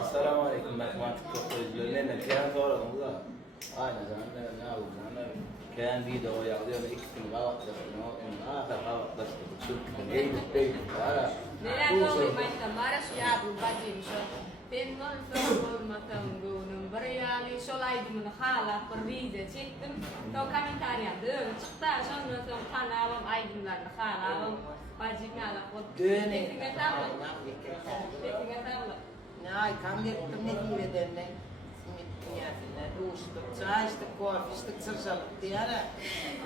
Esselamu Aleyküm matematik doktorcularına kendi soralım da aynı zamanda ne yapacağını kendi video yapıyor ve ikisini kavaklaştırma onun ahir kavaklaştırdık sürtükten eğilip eğilip ara Neler oluyor Mara suyabu bajim so Penmon Fengol Matangunum Bariali Solai di Manakala Pervide Chitum To Kamitaria Dön Cipta Sono Tong Panawam Aydin Lan Nakala Bajimnya Lakot Tinggal tahu Tinggal tahu Nej, kan vi inte den smittiga rostot så här ska kofiskt så så det är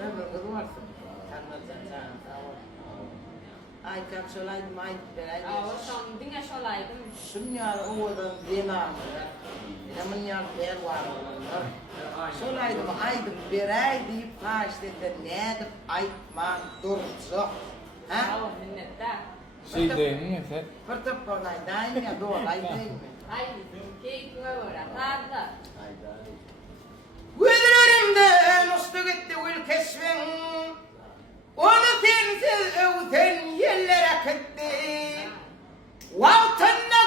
över gråt kan man säga ai kan så lite mind bereit Oh, son Dinga Solai sunya odan dina namanya berwar så lite med ai de bereit die fast det ned ai man durzo ha Oh, minetta Şeyde sen Pertep kau naik naik ya doa lain Ay, ki kuora tarda Güdülerimden ustu gitti ülkesmin Onu tensiz övten yerlere kıttı Valtınla